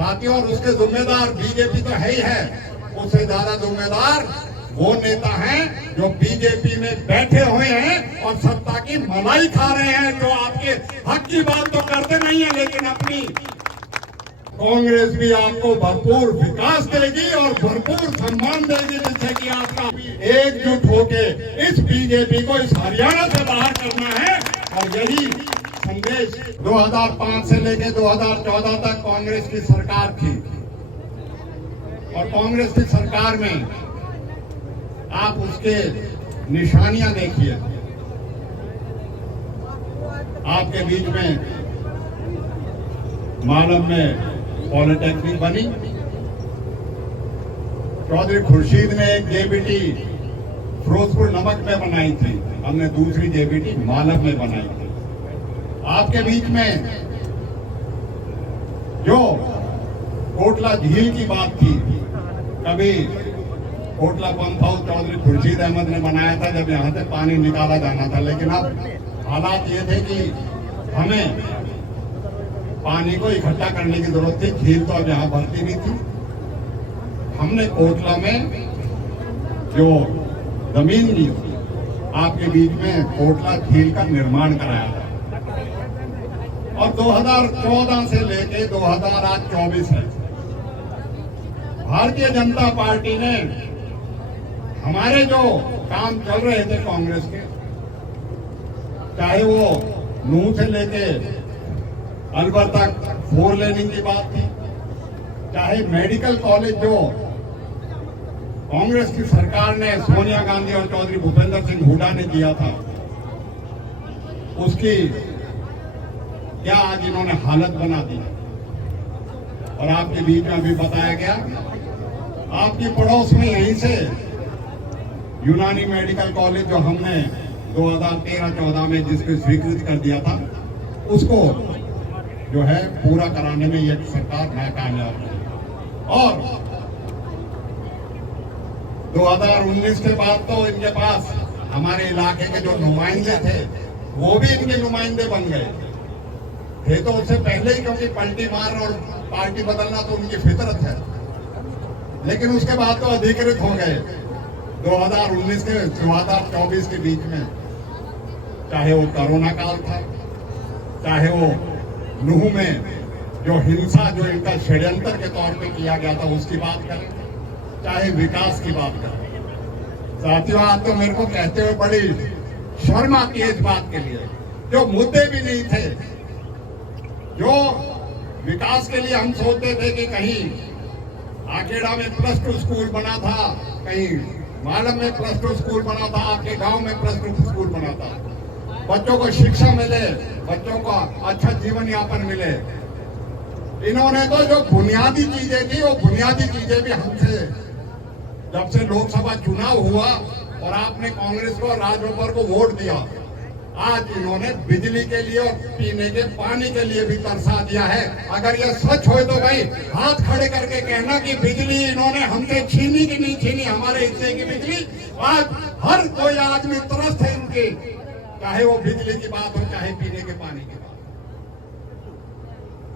साथियों, और उसके जिम्मेदार बीजेपी तो है ही है, उससे ज्यादा जिम्मेदार वो नेता हैं जो बीजेपी में बैठे हुए हैं और सत्ता की मलाई खा रहे हैं, जो आपके हक की बात तो करते नहीं है, लेकिन अपनी कांग्रेस भी आपको भरपूर विकास देगी और भरपूर सम्मान देगी, जिससे कि आपका एकजुट होके इस बीजेपी को इस हरियाणा से बाहर करना है। और यही संदेश 2005 से लेकर 2014 तक कांग्रेस की सरकार थी, और कांग्रेस की सरकार में आप उसके निशानियां देखिए। आपके बीच में मालम में पॉलिटेक्निक बनी, चौधरी खुर्शीद ने एक जेबीटी फिरोजपुर नमक में बनाई थी, हमने दूसरी जेबीटी मालम में बनाई थी। आपके बीच में जो कोटला झील की बात थी, कभी कोटला पंप हाउस चौधरी खुर्शीद अहमद ने बनाया था जब यहां से पानी निकाला जाना था, लेकिन अब हालात ये थे कि हमें पानी को इकट्ठा करने की जरूरत थी, झील तो अब यहां भरती नहीं थी। हमने कोटला में जो जमीन ली, आपके बीच में कोटला झील का निर्माण कराया था, और 2014 से लेके 2024 है, भारतीय जनता पार्टी ने हमारे जो काम चल रहे थे कांग्रेस के, चाहे वो नूह से लेके अलवर तक 4 लेनिंग की बात थी, चाहे मेडिकल कॉलेज जो कांग्रेस की सरकार ने सोनिया गांधी और चौधरी भूपेंद्र सिंह हुड्डा ने किया था, उसकी क्या आज इन्होंने हालत बना दी। और आपके बीच में अभी बताया गया, आपकी पड़ोस में यहीं से यूनानी मेडिकल कॉलेज जो हमने 2013-14 में जिसको स्वीकृत कर दिया था, उसको जो है पूरा कराने में ये सरकार नाकामयाब है। और 2019 के बाद तो इनके पास हमारे इलाके के जो नुमाइंदे थे, वो भी इनके नुमाइंदे बन गए थे, तो उससे पहले ही, क्योंकि पलटी मार और पार्टी बदलना तो उनकी फितरत है, लेकिन उसके बाद तो अधिकृत हो गए 2019 के 2024 के बीच में। चाहे वो कोरोना काल था, चाहे वो नूह में जो हिंसा जो इनका षड्यंत्र के तौर पे किया गया था उसकी बात करें, चाहे विकास की बात करें। साथियों, आज तो मेरे को कहते हुए बड़ी शर्म आती है इस बात के लिए, जो मुद्दे भी नहीं थे, जो विकास के लिए हम सोचते थे कि कहीं आखेड़ा में +2 स्कूल बना था, कहीं मालम में +2 स्कूल बना था, आपके गांव में +2 स्कूल बना था, बच्चों को शिक्षा मिले, बच्चों को अच्छा जीवन यापन मिले। इन्होंने तो जो बुनियादी चीजें थी, वो बुनियादी चीजें भी हमसे, जब से लोकसभा चुनाव हुआ और आपने कांग्रेस को राजभर को वोट दिया, आज इन्होंने बिजली के लिए और पीने के पानी के लिए भी तरसा दिया है। अगर ये सच हो तो भाई हाथ खड़े करके कहना कि बिजली इन्होंने हमसे छीनी कि नहीं छीनी, हमारे हिस्से की बिजली। आज हर कोई आदमी त्रस्त है इनके, चाहे वो बिजली की बात हो, चाहे पीने के पानी की बात।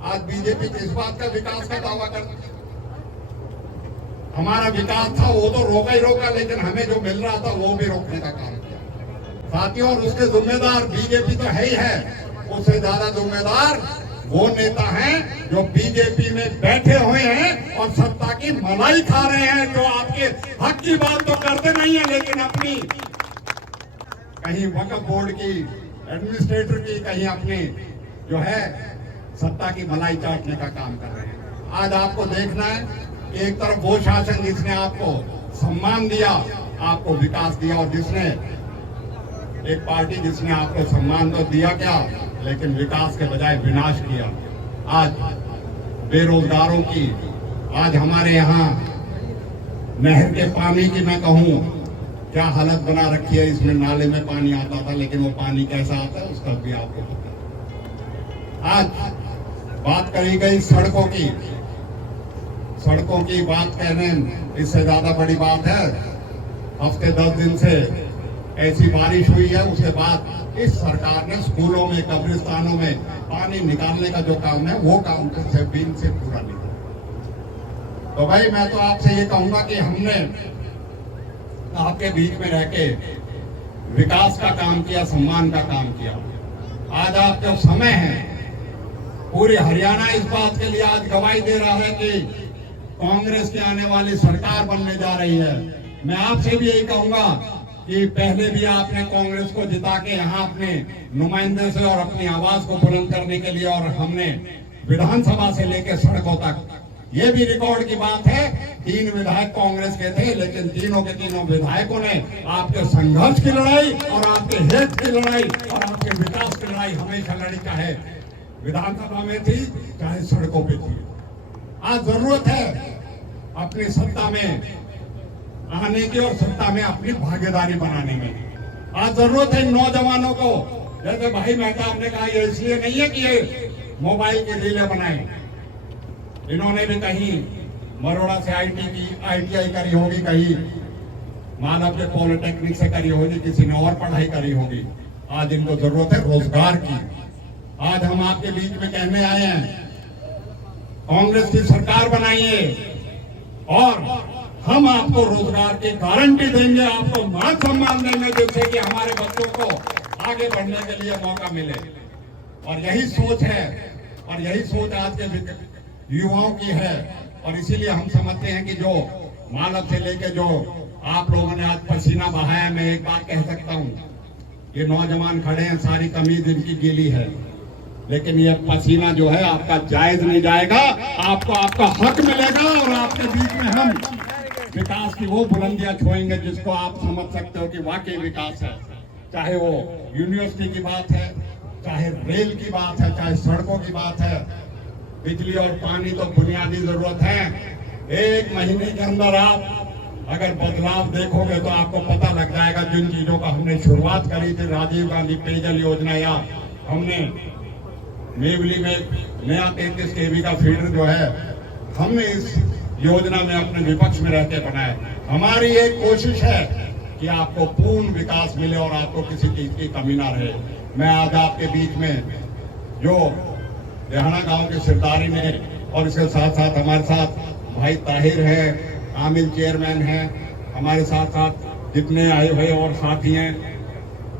आज बीजेपी किस बात का विकास का दावा करती है? हमारा विकास था वो तो रोका ही रोका, लेकिन हमें जो मिल रहा था वो भी रोकने का काम किया। साथियों, और उसके जिम्मेदार बीजेपी तो है ही है, उससे ज्यादा जिम्मेदार वो नेता हैं जो बीजेपी में बैठे हुए हैं और सत्ता की मलाई खा रहे हैं, जो आपके हक की बात तो करते नहीं है, लेकिन अपनी कहीं वक्फ बोर्ड की एडमिनिस्ट्रेटर की, कहीं अपनी जो है सत्ता की मलाई चाटने का काम कर रहे हैं। आज आपको देखना है कि एक तरफ वो शासन जिसने आपको सम्मान दिया, आपको विकास दिया, और जिसने एक पार्टी जिसने आपको सम्मान तो दिया क्या, लेकिन विकास के बजाय विनाश किया। आज बेरोजगारों की, आज हमारे यहाँ नहर के पानी की मैं कहूँ क्या हालत बना रखी है। इसमें नाले में पानी आता था, लेकिन वो पानी कैसा आता है उसका भी आपको पता है। आज बात करी गई सड़कों की, सड़कों की बात कहने इससे ज्यादा बड़ी बात है, हफ्ते 10 दिन से ऐसी बारिश हुई है, उसके बाद इस सरकार ने स्कूलों में, कब्रिस्तानों में पानी निकालने का जो काम है वो काम तो 7 दिन से पूरा नहीं हुआ। तो भाई मैं तो आपसे ये कहूंगा कि हमने आपके बीच में रह के विकास का काम किया, सम्मान का काम किया। आज आपके समय है, पूरे हरियाणा इस बात के लिए आज गवाही दे रहा है कि कांग्रेस की आने वाली सरकार बनने जा रही है। मैं आपसे भी यही कहूंगा कि पहले भी आपने कांग्रेस को जिता के यहाँ अपने नुमाइंदे से और अपनी आवाज को बुलंद करने के लिए, और हमने विधानसभा से लेकर सड़कों तक, ये भी रिकॉर्ड की बात है, 3 विधायक कांग्रेस के थे, लेकिन तीनों के तीनों विधायकों ने आपके संघर्ष की लड़ाई और आपके हित की लड़ाई और आपके विकास की लड़ाई हमेशा लड़ी, चाहे विधानसभा में थी चाहे सड़कों पे थी। आज जरूरत है अपनी सत्ता में आने की और सत्ता में अपनी भागीदारी बनाने में। आज जरूरत है नौजवानों को, जैसे भाई मेहता ने कहा, ये इसलिए नहीं है कि ये मोबाइल की रीलें बनाए, इन्होंने भी कहीं मरोड़ा से ITI करी होगी, कहीं मानव के पॉलिटेक्निक से करी होगी, किसी ने और पढ़ाई करी होगी। आज इनको जरूरत है रोजगार की। आज हम आपके बीच में कहने आए हैं, कांग्रेस की सरकार बनाइए और हम आपको रोजगार की गारंटी देंगे, आपको मान सम्मान देंगे, जिससे कि हमारे बच्चों को आगे बढ़ने के लिए मौका मिले। और यही सोच है, और यही सोच आज के युवाओं की है। और इसीलिए हम समझते हैं कि जो मानव से लेके जो आप लोगों ने आज पसीना बहाया, मैं एक बात कह सकता हूं, ये नौजवान खड़े हैं, सारी कमीज इनकी गीली है, लेकिन ये पसीना जो है आपका जायज नहीं जाएगा, आपको आपका हक मिलेगा और आपके बीच में हम विकास की वो बुलंदियां छुएंगे जिसको आप समझ सकते हो कि वाकई विकास है। चाहे वो यूनिवर्सिटी की बात है, चाहे रेल की बात है, चाहे सड़कों की बात है, बिजली और पानी तो बुनियादी जरूरत है। 1 महीने के अंदर आप अगर बदलाव देखोगे तो आपको पता लग जाएगा। जिन चीजों का हमने शुरुआत करी थी, राजीव गांधी पेयजल योजना, या हमने मेवली में नया 33 kV का फीडर जो है, हमने इस योजना में अपने विपक्ष में रहते बनाए। हमारी एक कोशिश है कि आपको पूर्ण विकास मिले और आपको किसी चीज की कमी ना रहे। मैं आज आपके बीच में जो देहाना गांव के सिरदारी ने, और इसके साथ साथ हमारे साथ भाई ताहिर है, आमिल चेयरमैन है, हमारे साथ साथ जितने आए हुए और साथी हैं,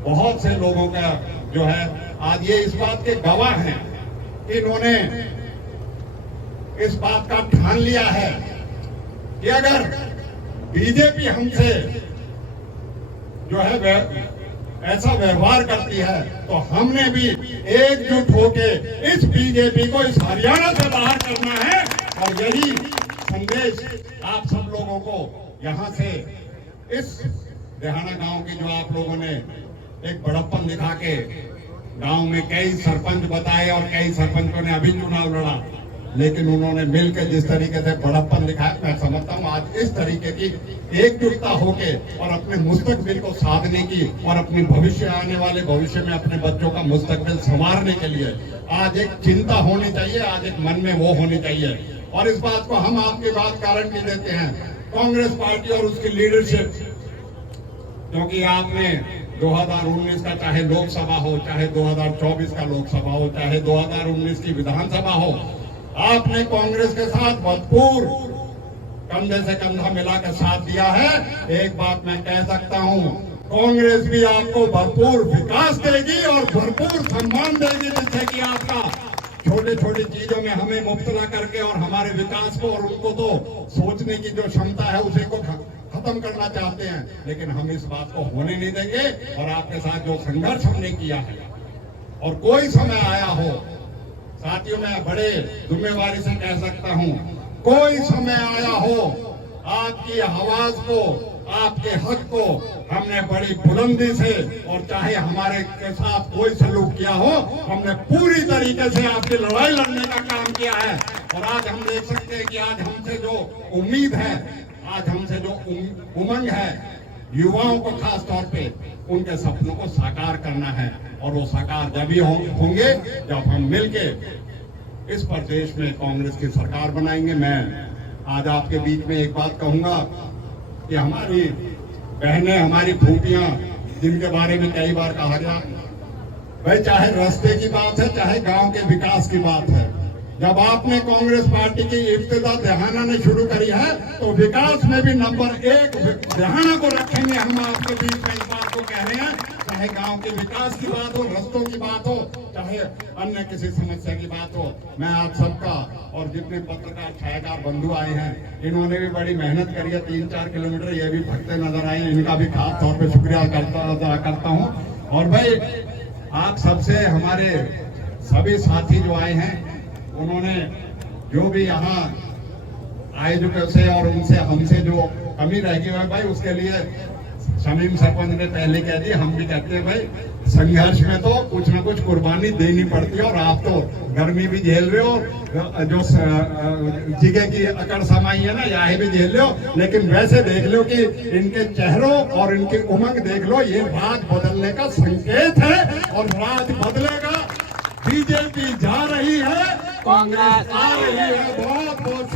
बहुत से लोगों का जो है आज ये इस बात के गवाह हैं कि इन्होंने इस बात का ठान लिया है कि अगर बीजेपी हमसे जो है ऐसा व्यवहार करती है तो हमने भी एकजुट होके इस बीजेपी को इस हरियाणा से बाहर करना है। और यही संदेश आप सब लोगों को यहाँ से, इस देहाना गांव के जो आप लोगों ने एक बड़प्पन दिखा के गांव में कई सरपंच बताए और कई सरपंचों ने अभी चुनाव लड़ा, लेकिन उन्होंने मिलकर जिस तरीके से बड़प्पन दिखाया, मैं समझता हूँ आज इस तरीके की एकजुटता होके और अपने मुस्तकबिल को साधने की और अपने भविष्य, आने वाले भविष्य में अपने बच्चों का मुस्तकबिल संवारने के लिए आज एक चिंता होनी चाहिए, आज एक मन में वो होनी चाहिए। और इस बात को हम आपके बात गारंटी देते हैं, कांग्रेस पार्टी और उसकी लीडरशिप, क्योंकि आपने 2019 का चाहे लोकसभा हो, चाहे 2024 का लोकसभा हो, चाहे 2019 की विधानसभा हो, आपने कांग्रेस के साथ भरपूर कंधे से कंधा मिलाकर साथ दिया है। एक बात मैं कह सकता हूं, कांग्रेस भी आपको भरपूर विकास देगी और भरपूर सम्मान देगी, जिससे कि आपका छोटे छोटी चीजों में हमें मुब्तला करके और हमारे विकास को, और उनको तो सोचने की जो क्षमता है उसे को खत्म करना चाहते हैं, लेकिन हम इस बात को होने नहीं देंगे। और आपके साथ जो संघर्ष हमने किया है, और कोई समय आया हो, साथियों मैं बड़े जिम्मेवारी से कह सकता हूं, कोई समय आया हो, आपकी आवाज को, आपके हक को हमने बड़ी बुलंदी से, और चाहे हमारे के साथ कोई सलूक किया हो, हमने पूरी तरीके से आपकी लड़ाई लड़ने का काम किया है। और आज हम देख सकते हैं कि आज हमसे जो उम्मीद है, आज हमसे जो उमंग है, युवाओं को खास तौर पे उनके सपनों को साकार करना है। और वो साकार जब ही होंगे जब हम मिलके इस प्रदेश में कांग्रेस की सरकार बनाएंगे। मैं आज आपके बीच में एक बात कहूंगा कि हमारी बहनें, हमारी फूफियां, जिनके बारे में कई बार कहा गया, भाई चाहे रास्ते की बात है, चाहे गांव के विकास की बात है, जब आपने कांग्रेस पार्टी की इब्तिदा देहाना ने शुरू करी है तो विकास में भी नंबर 1 देहाना को रखेंगे। हम आपके बीच में इस बात को कह रहे हैं, चाहे गांव के विकास की बात हो, रस्तों की बात हो, चाहे अन्य किसी समस्या की बात हो। मैं आप सबका और जितने पत्रकार छायाकार बंधु आए हैं, इन्होंने भी बड़ी मेहनत करी है, 3-4 किलोमीटर ये भी भगते नजर आए, इनका भी खास तौर पे शुक्रिया करता हूँ। और भाई आप सबसे हमारे सभी साथी जो आए हैं, उन्होंने जो भी यहाँ आयोजकों से और उनसे हमसे जो कमी रह गई है भाई, उसके लिए शमीम सरपंच ने पहले कह दिया, हम भी कहते हैं भाई संघर्ष में तो कुछ ना कुछ कुर्बानी देनी पड़ती है। और आप तो गर्मी भी झेल रहे हो, जो जिगे की अकड़ समाई है ना, यह भी झेल रहे हो, लेकिन वैसे देख लो कि इनके चेहरों और इनकी उमंग देख लो, ये राज बदलने का संकेत है और राज बदलेगा। बीजेपी जा रही है, कांग्रेस आ रही है। बहुत बहुत